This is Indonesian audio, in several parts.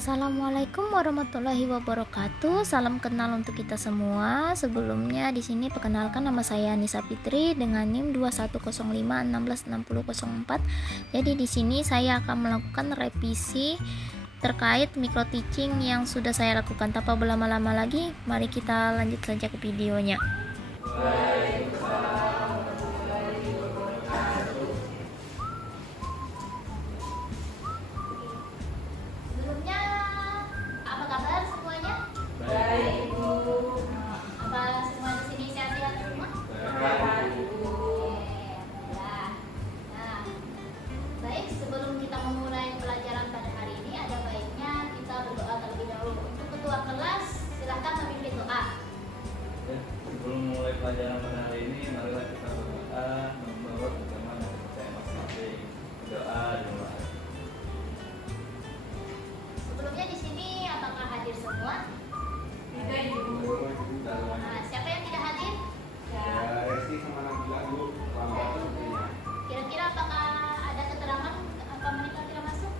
Assalamualaikum warahmatullahi wabarakatuh. Salam kenal untuk kita semua. Sebelumnya di sini perkenalkan, nama saya Nisa Fitri dengan NIM 2105166004. Jadi di sini saya akan melakukan revisi terkait micro teaching yang sudah saya lakukan. Tanpa berlama-lama lagi, mari kita lanjut saja ke videonya. Sebelum kita memulai pelajaran pada hari ini, ada baiknya kita berdoa terlebih dahulu. Untuk ketua kelas, silahkan memimpin doa. Sebelum memulai pelajaran pada hari ini, marilah kita berdoa menurut agama dan kepercayaan masing-masing. Berdoa dulu. Sebelumnya di sini apakah hadir semua? Tidak, Ibu. Siapa yang tidak hadir? Resti sama Nabila dulu lambat sepertinya. Kira-kira apakah ada keterangan apa mereka tidak masuk?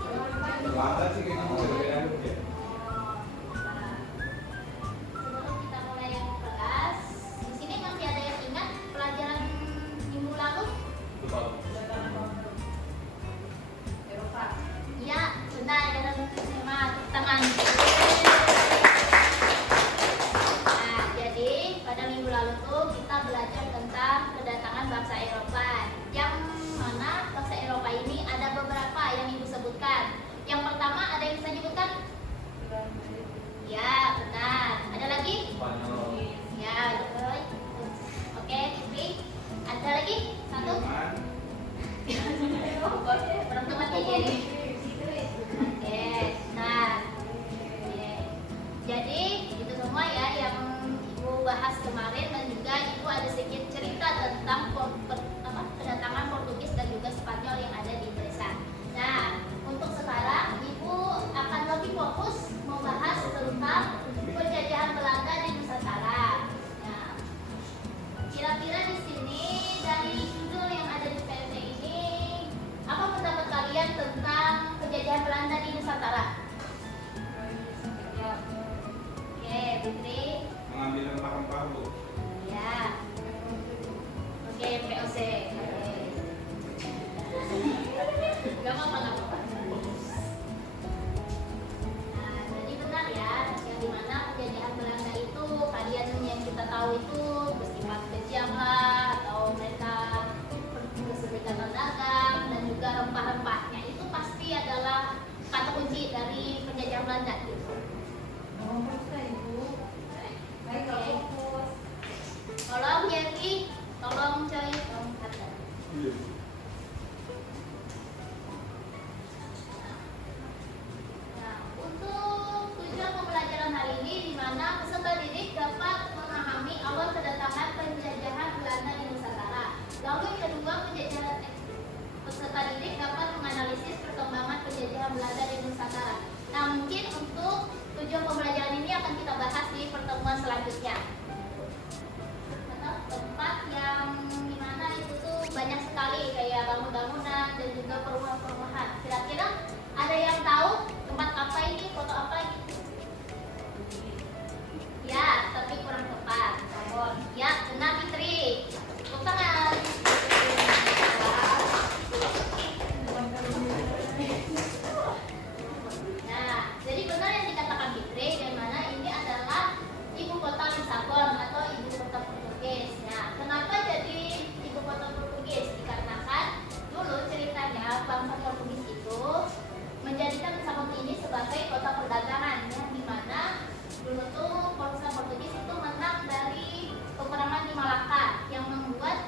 Lambat sih kayaknya mau ya. Sebelum kita mulai kelas, di sini masih ada yang ingat pelajaran minggu lalu? Iya, benar, dalam tema tangan. Nah, jadi pada minggu lalu tuh kita belajar tentang kedatangan bangsa Eropa. Yang mana bangsa Eropa ini ada beberapa yang Ibu sebutkan. Yang pertama ada yang bisa disebutkan? Ya, benar. Ada lagi? Spanyol. Ya, betul. Oke, Fitri. Ada lagi? Satu? Orang tua mati jadi. Oke, nah. Oke. Jadi itu semua ya yang Ibu bahas kemarin, dan juga Ibu ada sedikit cerita tentang kedatangan Portugis dan juga Spanyol yang ada di Indonesia. Nah, untuk sekarang Ibu akan lebih fokus membahas tentang penjajahan Belanda di Nusantara. Nah, kira-kira di sini dari judul yang ada di PPT ini, apa pendapat kalian tentang penjajahan Belanda di Nusantara? Oke, Fitri. Mengambil rempah-rempah Bu. Ya. Oke, POC. Gak apa-apa, gak apa-apa. Nah, jadi benar ya, yang dimana penjajahan Belanda itu, kalian yang kita tahu itu bersifat kejam lah, atau mereka kesulitan dagang, dan juga rempah-rempahnya itu pasti adalah kata kunci dari penjajahan Belanda gitu. Tolong Yenti, tolong coy, tolong kata. Nah, untuk tujuan pembelajaran hari ini, di mana peserta didik dapat memahami awal kedatangan penjajahan Belanda di Nusantara. Lalu yang kedua, peserta didik dapat menganalisis perkembangan penjajahan Belanda di Nusantara. Nah, mungkin untuk tujuan pembelajaran ini akan kita bahas di pertemuan selanjutnya. Tempat yang dimana itu tuh banyak sekali kayak bangunan-bangunan dan juga perumahan-perumahan. Kira-kira ada yang tahu tempat apa ini, foto apa gitu? Ya, tapi kurang tepat. Ya, benar Fitri. Tepuk tangan. Nah, jadi benar yang dikatakan Fitri, di mana ini adalah ibu kota Lisabon atau ibu kota Portugis. Nah, kenapa jadi ibu kota Portugis? Dikarenakan dulu ceritanya bangsa Portugis itu menjadikan Lisabon ini sebagai kota perdagangan, yang dimana dulu tuh bangsa Portugis itu menang dari peperangan di Malaka, yang membuat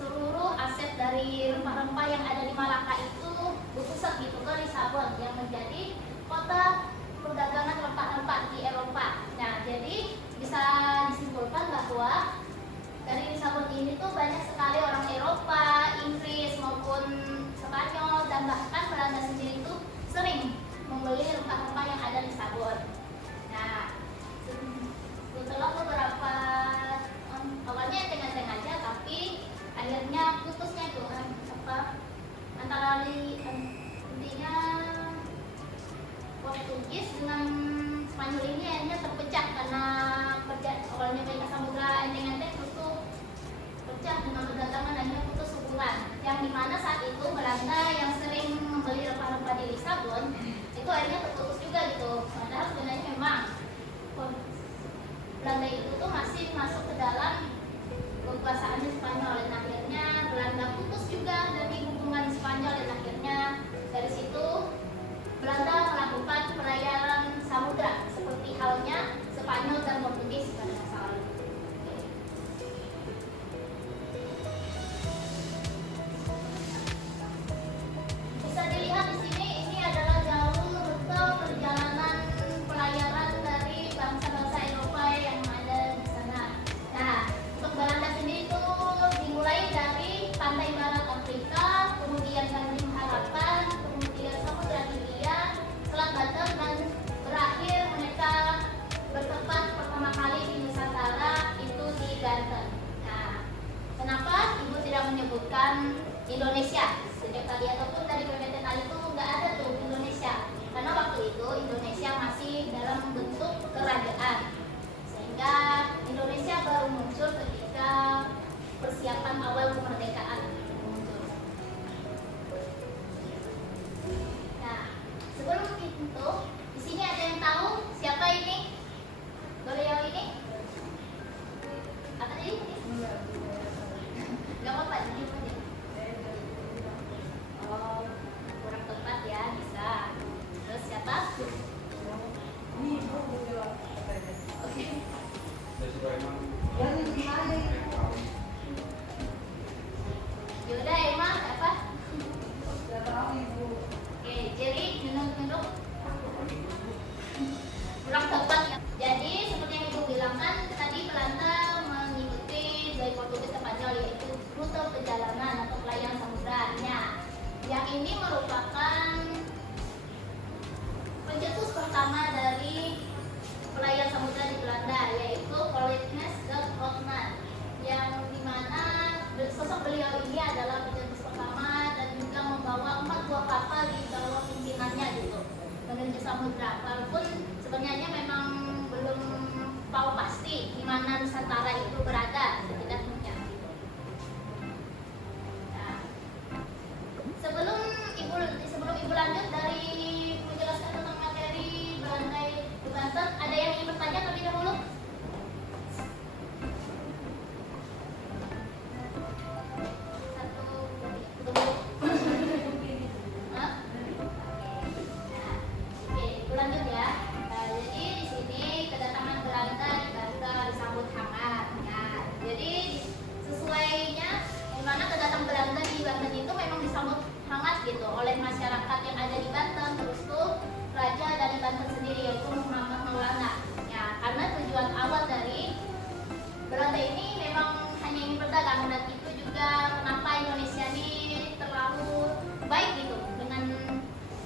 seluruh aset dari rempah-rempah yang ada di Malaka itu berpusat gitu ke Lisabon, yang menjadi kota perdagangan rempah-rempah di Eropa. Nah, jadi bisa disimpulkan bahwa dari Lisabon ini tuh banyak sekali orang Eropa, Inggris maupun Spanyol, dan bahkan Belanda sendiri itu sering membeli rempah-rempah yang ada di Lisabon. Nah, setelah beberapa awalnya enteng-enteng aja, tapi akhirnya putusnya itu antara intinya Portugis Portugis dengan Spanyol ini akhirnya terpecah karena awalnya mereka samudra enteng-enteng terus tuh pecah dengan perdagangan, akhirnya putus hubungan. Yang dimana saat itu Belanda yang sering membeli rempah-rempah di Lisabon itu akhirnya terputus juga gitu. Padahal sebenarnya memang Belanda itu tuh masih masuk ke dalam kekuasaannya Spanyol, dan akhirnya Belanda putus juga dari hubungan Spanyol, dan akhirnya dari situ Belanda melakukan pelayaran samudra seperti halnya Spanyol dan Portugis pada masa lalu. Bisa dilihat di sini, ini adalah jalur rute perjalanan pelayaran dari bangsa-bangsa Eropa yang ada di sana. Nah, untuk Belanda sendiri itu dimulai dari pantai barat Afrika, kemudian Tanjung Harapan, kemudian Samudra Hindia, Selat Banten, dan berakhir mereka bertempat pertama kali di Nusantara itu di Banten. Nah, kenapa Ibu tidak menyebutkan Indonesia? Sejak tadi ataupun dari PPT tadi itu nggak ada tuh Indonesia, karena waktu itu Indonesia masih dalam bentuk kerajaan, sehingga Indonesia baru muncul ketika persiapan awal kemerdekaan muncul. Nah, sebelum itu, di sini ada yang tahu siapa ini? Beliau ini? Apa tadi? Gak apa-apa, jadi apa dia? Oh, kurang tepat ya, bisa. Terus siapa? Oke. Yaudah, emang apa? Oke, jadi nunduk-nunduk. Kurang tepat ya. Jadi seperti yang Ibu bilang kan tadi Belanda mengikuti dari Portugis ke Spanyol, yaitu rute perjalanan atau pelayaran samudranya. Yang ini merupakan pencetus pertama dari pelayaran samudra di Belanda, yaitu Cornelis de Houtman, yang dimana sosok beliau ini adalah pencetus pertama dan juga membawa 4 buah kapal di bawah pimpinannya gitu menuju samudra. Walaupun sebenarnya memang belum tahu pasti di mana Nusantara itu berada setidaknya. Nah, sebelum ibu lanjut dari menjelaskan tentang materi Belanda di Banten, ada yang ingin bertanya terlebih dahulu? Oleh masyarakat yang ada di Banten, terus tuh raja dari Banten sendiri yaitu Muhammad Maulana. Ya, karena tujuan awal dari Belanda ini memang hanya ingin berdagang, dan itu juga kenapa Indonesia ini terlalu baik gitu dengan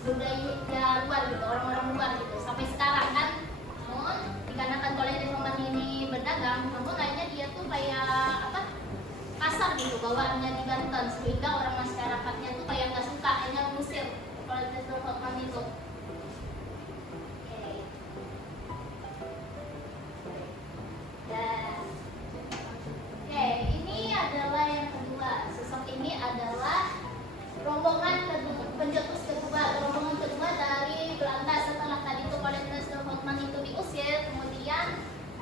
budaya luar gitu, orang-orang luar gitu sampai sekarang kan. Namun dikarenakan kolonial Roman ini berdagang, namun akhirnya dia tuh kayak apa? Kasar gitu bawaannya di Banten, sehingga orang masyarakatnya tuh kayak nggak suka, hanya ngusir kolonial Roman itu. Oke. Dan oke, ini adalah yang kedua. Sosok ini adalah rombongan pencetus kedua, rombongan kedua dari Belanda setelah tadi itu kolonial Roman itu diusir. Kemudian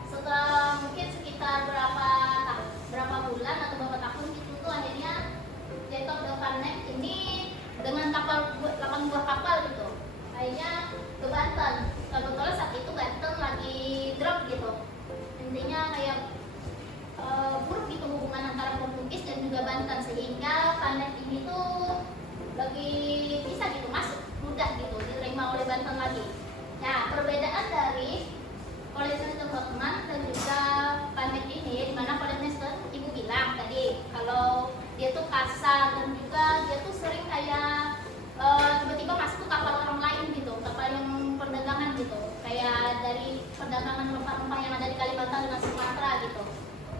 setelah mungkin sekitar berapa bulan atau beberapa tahun gitu tuh akhirnya Jacob de Van Eyck ini dengan kapal 8 buah kapal gitu akhirnya ke Banten. Kebetulan saat itu Banten lagi drop gitu, intinya kayak buruk gitu hubungan antara Portugis dan juga Banten, sehingga Van Eyck ini tuh lagi bisa gitu masuk mudah gitu diterima oleh Banten lagi. Nah, perbedaan dari Cornelis de Houtman dan juga Van Eyck ini, dimana Cornelis Ibu bilang tadi kalau dia tuh kasar dan juga dia tuh sering kayak tiba-tiba masuk ke kapal orang lain gitu, kapal yang perdagangan gitu, kayak dari perdagangan rempah-rempah yang ada di Kalimantan dengan Sumatera gitu.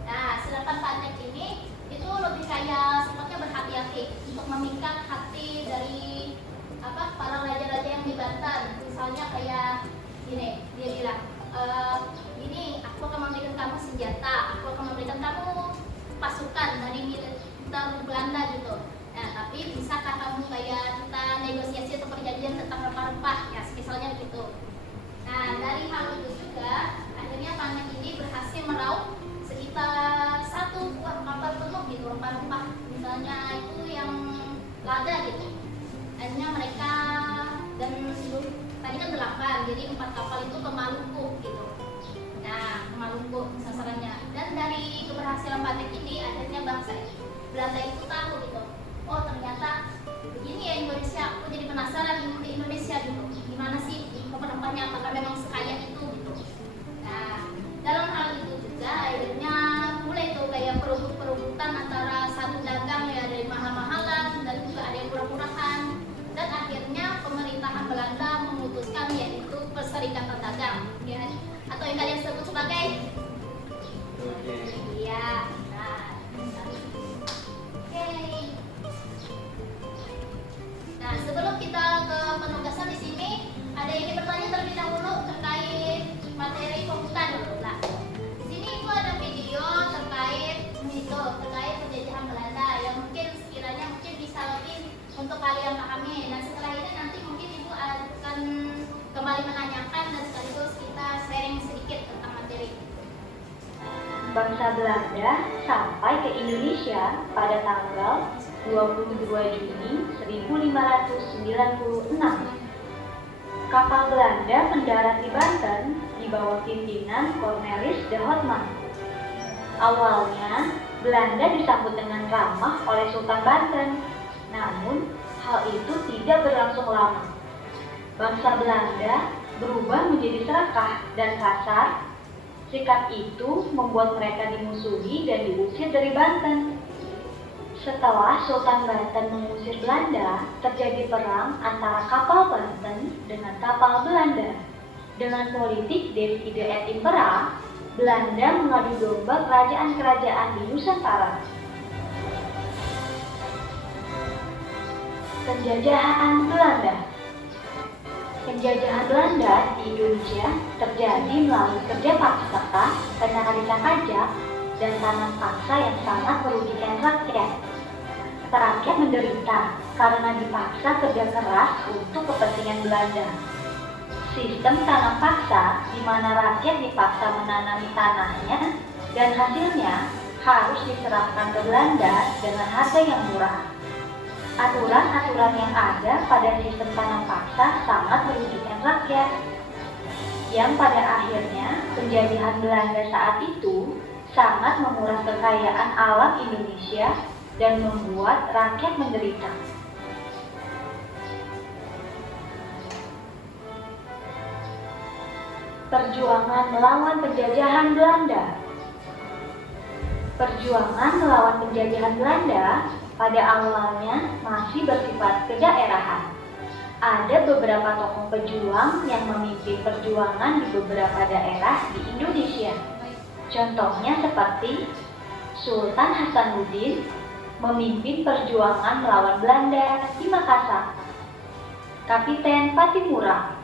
Nah, sedangkan Van Eyck ini itu lebih kayak sifatnya berhati-hati untuk memikat hati dari para raja-raja yang di Banten, misalnya kayak Gini, dia bilang, gini, aku akan memberikan kamu senjata, aku akan memberikan kamu pasukan dari militer Belanda gitu. Nah, tapi bisakah kamu kayak kita negosiasi atau perjanjian tentang rempah-rempah, ya misalnya gitu. Nah, dari hal itu juga akhirnya pangeran ini berhasil meraup sekitar 1 buah kapal penuh gitu rempah-rempah, misalnya itu yang lada gitu. Akhirnya mereka dan tadi kan 8, jadi 4 kapal itu ke Maluku gitu. Nah, ke Maluku sasarannya. Dan dari keberhasilan paten ini akhirnya bangsa Belanda itu tahu gitu. Oh, ternyata begini ya Indonesia. Aku jadi penasaran di Indonesia gitu. Gimana sih rempah-rempahnya, apakah memang sekaya itu gitu. Nah, dalam hal itu juga akhirnya mulai tuh kayak perebutan antara satu dagang ya, dari mahal-mahalan dan juga ada yang murah-murahan. Dan akhirnya pemerintahan Belanda memutuskan yaitu Perserikatan Dagang, ya, atau yang kalian sebut sebagai iya. Nah, oke. Nah, sebelum kita ke penugasan di sini, ada yang ingin bertanya terlebih dahulu terkait materi pembuka dulu lah. Di sini itu ada video terkait penjajahan Belanda yang mungkin sekiranya bisa lebih untuk kalian pahami. Dan setelah ini nanti mungkin Ibu akan kembali menanyakan dan sekaligus kita sharing sedikit tentang materi. Bangsa Belanda sampai ke Indonesia pada tanggal 22 Juni 1596. Kapal Belanda mendarat di Banten di bawah pimpinan Cornelis de Houtman. Awalnya, Belanda disambut dengan ramah oleh Sultan Banten. Namun, hal itu tidak berlangsung lama. Bangsa Belanda berubah menjadi serakah dan kasar. Sikap itu membuat mereka dimusuhi dan diusir dari Banten. Setelah Sultan Banten mengusir Belanda, terjadi perang antara kapal Banten dengan kapal Belanda. Dengan politik divide et impera, Belanda mengadu domba kerajaan-kerajaan di Nusantara. Penjajahan Belanda. Penjajahan Belanda di Indonesia terjadi melalui kerja paksa, penarikan pajak, dan tanam paksa yang sangat merugikan rakyat. Rakyat menderita karena dipaksa kerja keras untuk kepentingan Belanda. Sistem tanam paksa di mana rakyat dipaksa menanami tanahnya dan hasilnya harus diserahkan ke Belanda dengan harga yang murah. Aturan-aturan yang ada pada sistem tanam paksa sangat merugikan rakyat, yang pada akhirnya penjajahan Belanda saat itu sangat menguras kekayaan alam Indonesia dan membuat rakyat menderita. Perjuangan melawan penjajahan Belanda. Perjuangan melawan penjajahan Belanda pada awalnya masih bersifat kedaerahan. Ada beberapa tokoh pejuang yang memimpin perjuangan di beberapa daerah di Indonesia. Contohnya seperti Sultan Hasanuddin memimpin perjuangan melawan Belanda di Makassar. Kapiten Patimura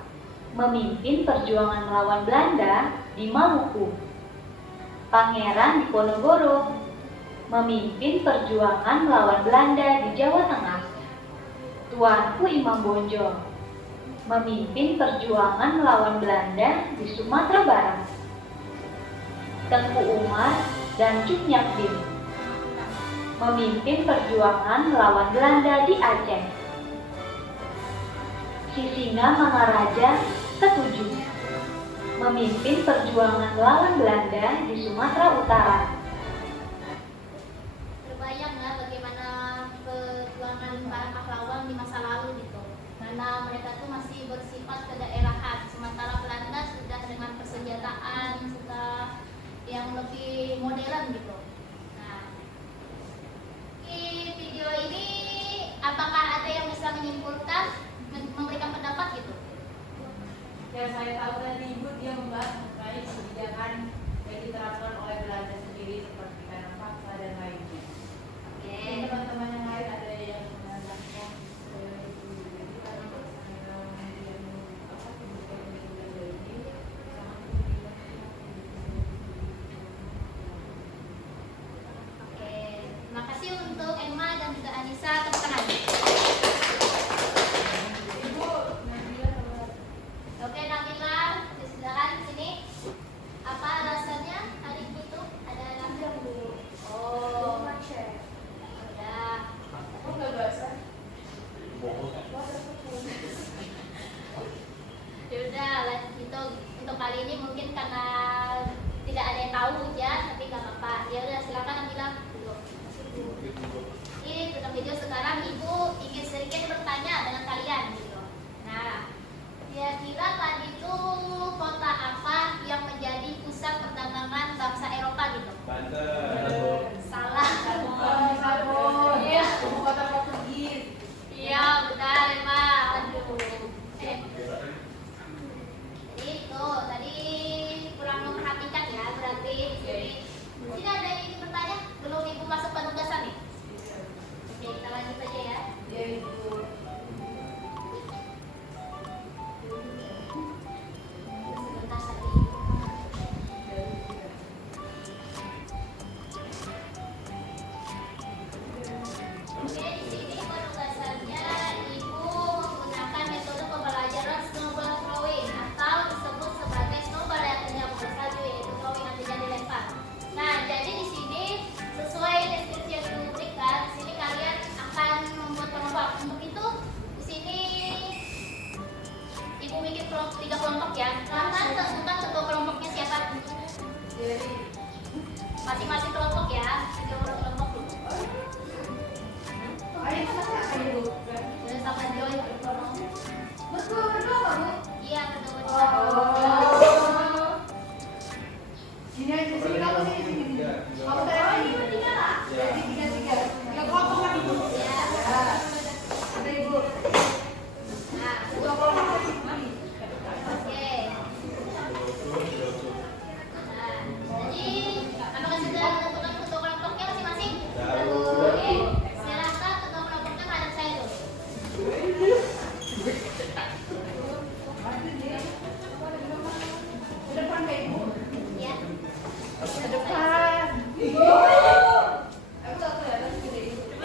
memimpin perjuangan melawan Belanda di Maluku. Pangeran Diponegoro memimpin perjuangan melawan Belanda di Jawa Tengah. Tuanku Imam Bonjol memimpin perjuangan melawan Belanda di Sumatera Barat. Tengku Umar dan Cut Nyak Dien memimpin perjuangan melawan Belanda di Aceh. Sisingamangaraja ke-7 memimpin perjuangan melawan Belanda di Sumatera Utara. Terbayang nggak bagaimana perjuangan para pahlawan di masa lalu gitu, mana mereka tuh masih bersifat kedaerahan, sementara Belanda sudah dengan persenjataan sudah yang lebih modern gitu. Nah, di video ini apakah ada yang bisa menyimpulkan, memberikan pendapat gitu? Yang saya tahu tadi Ibu dia membahas mengenai kebijakan yang diterapkan oleh Belanda sendiri seperti tanam paksa dan lainnya. Oke. Teman-teman yang lain ada yang menanyakan tanam paksa yang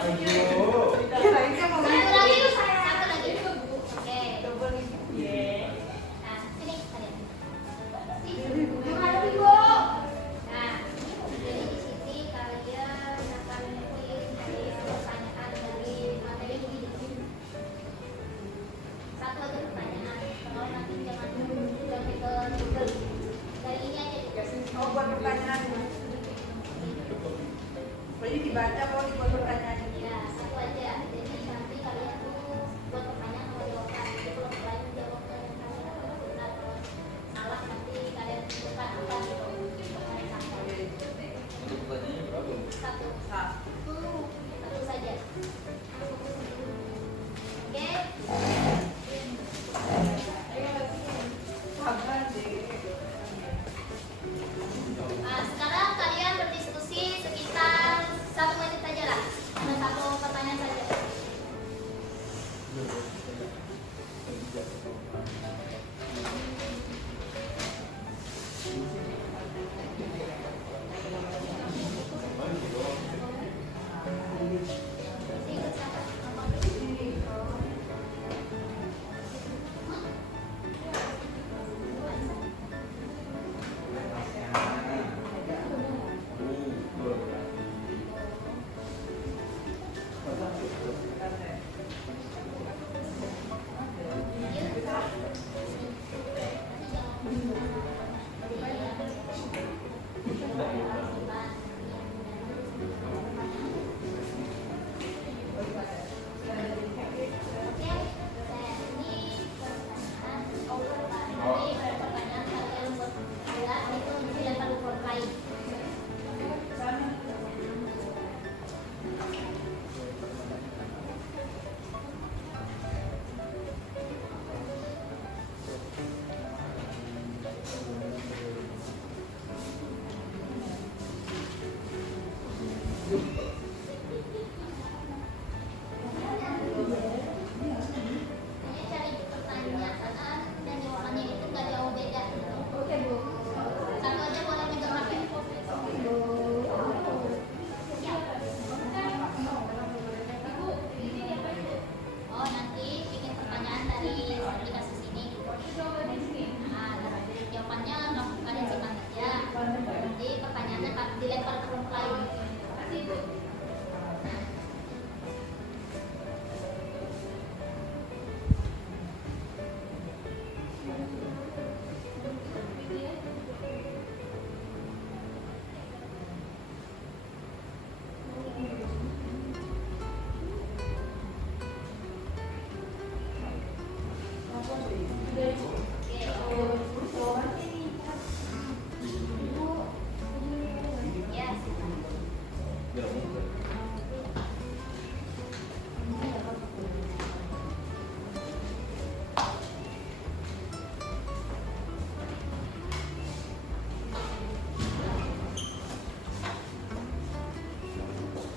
Kirain mau Satu lagi, satu lagi. Oke. coba nih. Nah, sini kalian. Sini, menghadap ibu. Nah, jadi di sini kalian akan pilih pertanyaan dari materi ini. Satu lagi pertanyaan. Kalau nanti jangan juga ke Google. Dari ini aja dikasih. Oh, buat pertanyaan. Jadi dibaca mau dibuat pertanyaan ini. Ya, satu aja. Jadi nanti kalian tuh buat pertanyaan sama jawaban. Jadi kalau kalian jawab dengan kalian kalau benar kalau salah nanti kalian tentukan apa gitu. Kalian sampai. Untuk pertanyaannya berapa? Satu. Satu. Satu saja. Oke. Sabar deh. Nah, sekarang kalian berdiskusi sekitar 1 menit saja lah. Ada satu pertanyaan saja. Ikut siapa? Cari pertanyaan dan jawabannya itu nggak jauh beda. Satu aja boleh megang HP. Siap. Oh, nanti bikin pertanyaan dari aplikasi sini. Nah, jawabannya langsung kalian simpan aja. Nanti pertanyaannya dilempar ke kelompok lain. Yes.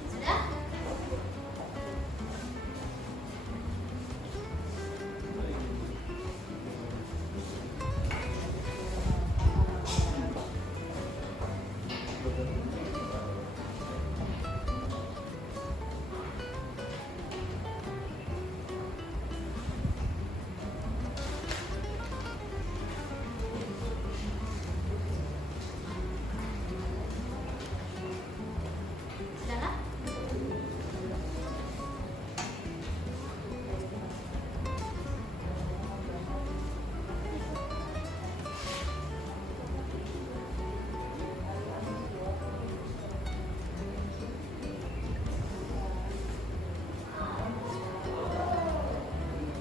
Sudah? Sudahlah?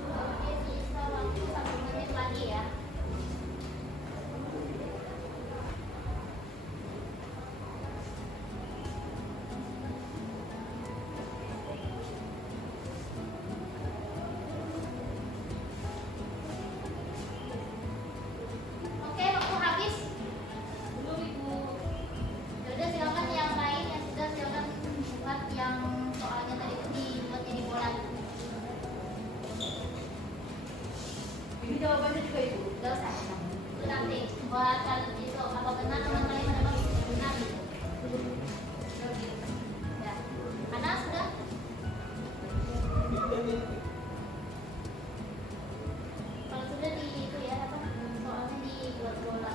Oke, sisa waktu 1 menit lagi ya. Oke, waktu habis. Yaudah, silakan yang lain yang sudah silakan buat yang soalnya tadi itu dibuat jadi bola. Ini jawabannya juga Ibu. Gak usah. Itu nanti buat kalian itu apa benar teman kalian ada benar gitu. Ya. Karena sudah Kalau sudah di itu ya apa? Soalnya dibuat bola.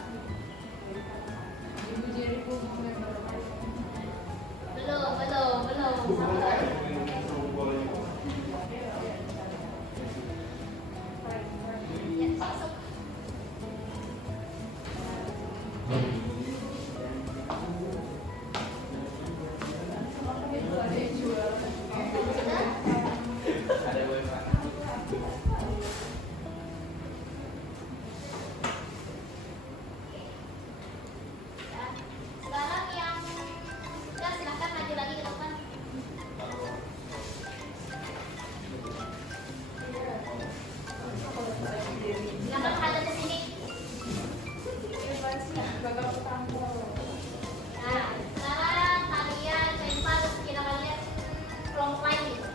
Ibu Jericho mau Belum. Sabar. Ya, masuk. Sudah? Ada wifi. Ya. Sekarang yang sudah silakan maju lagi ke depan. Silakan hadap ke sini. Nah, sekarang kalian lempar kira kalian kelompok lain gitu.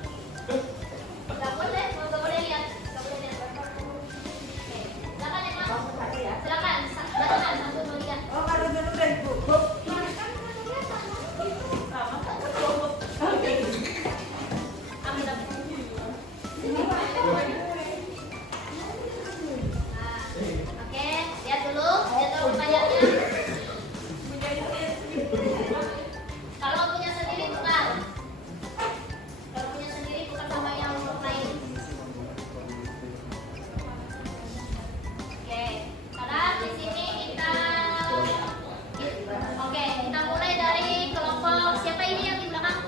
Gak boleh lihat. Oke, silakan lempar. Silakan, barengan sambil melihat. Oh, kalau dulu deh, Bu. Ambil. Nah, oke, lihat dulu pertanyaannya. Kalau punya sendiri bukan. Kalau punya sendiri bukan sama yang lain. Oke, sekarang di sini kita kita mulai dari kelompok siapa ini yang di belakang?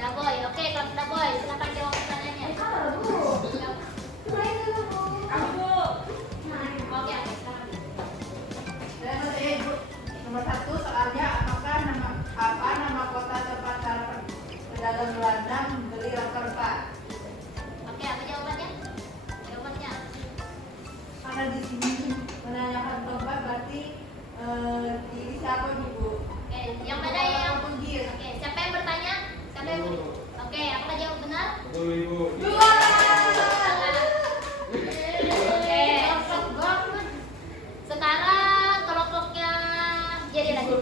Daboy. Oke, kelompok Daboy, silakan jawab pertanyaannya. Oke, sekarang. Saya mau tanya, Ibu. Nomor 1 soalnya apa nama kota tempat pedagang Belanda membeli rempah-rempah? Oke, apa jawabannya? Jawabannya. Karena di sini menanyakan tempat berarti diri siapa nih, Bu? Oke, yang mana yang Punggir. Oke, siapa yang bertanya? Siapa yang Oke, apakah jawab benar? Betul Ibu. Oke. Sekarang kelompoknya jadi lagi.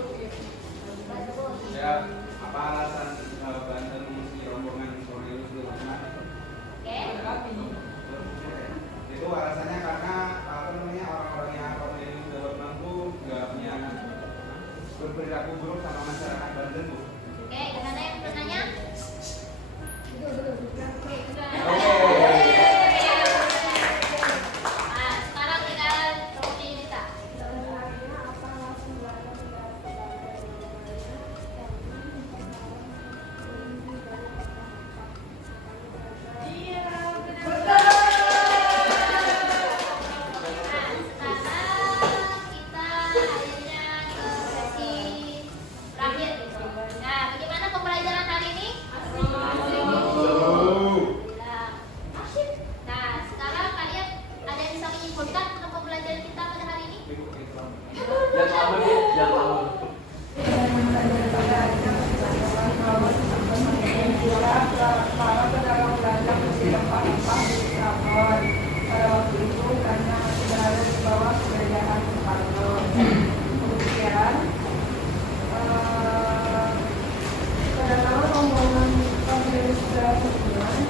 Ya, apa alasan Banten mengisi rombongan Cornelius di rumah? Oke. Itu alasannya karena orang-orang yang Cornelius di rumah itu nggak punya berperilaku buruk sama masyarakat Banten, Bu. Oke, gimana yang bertanya? Nah, sekarang tinggal kelompoknya Yudita. Sekarang kita akhirnya ke sesi terakhir gitu. Nah, bagaimana pembelajaran hari ini? Nah, sekarang kalian ada yang bisa menyimpulkan tentang pembelajaran kita pada hari ini? Jangan lama nih, jangan lama.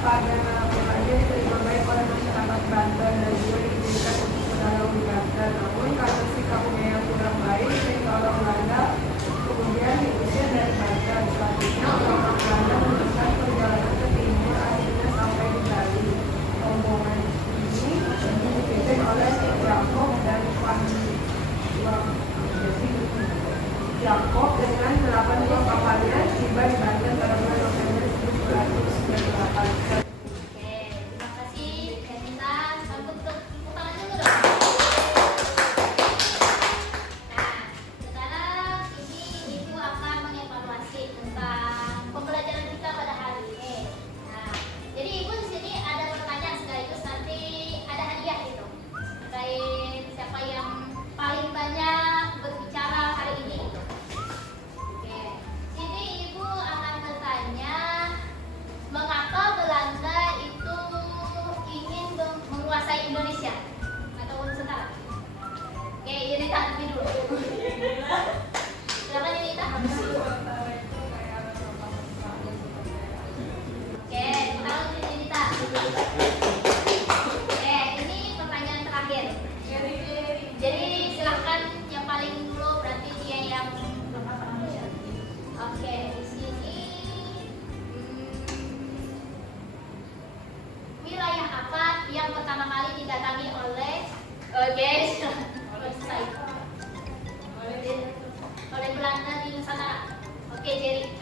pada pengajian diterima baik oleh masyarakat Banten dan juga diberikan untuk pedagang di Banten. Namun karena sikapnya yang kurang baik sehingga orang Belanda kemudian diusir dari Banten. Selanjutnya orang Belanda meneruskan perjalanan ke timur akhirnya sampai di Bali. Rombongan ini dipimpin oleh Jakob dan Van Jakob dengan 8 buah kapalnya tiba di Banten pada bulan November 1998. Oke, terima kasih. Dan kita sambut tepuk tangan dulu dong.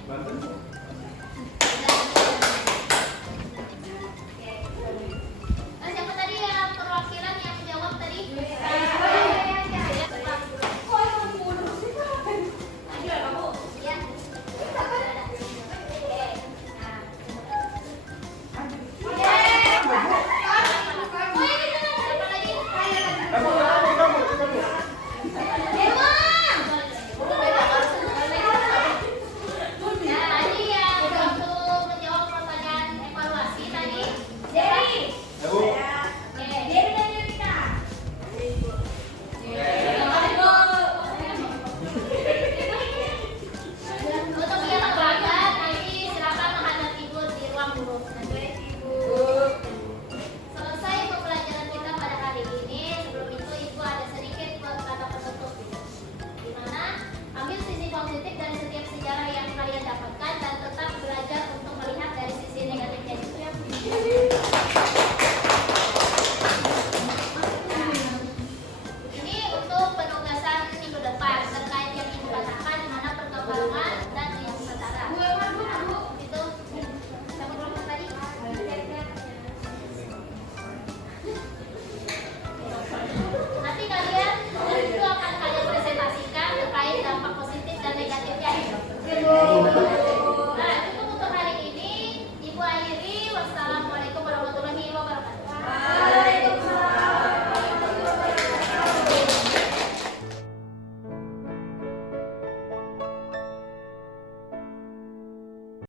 Banten.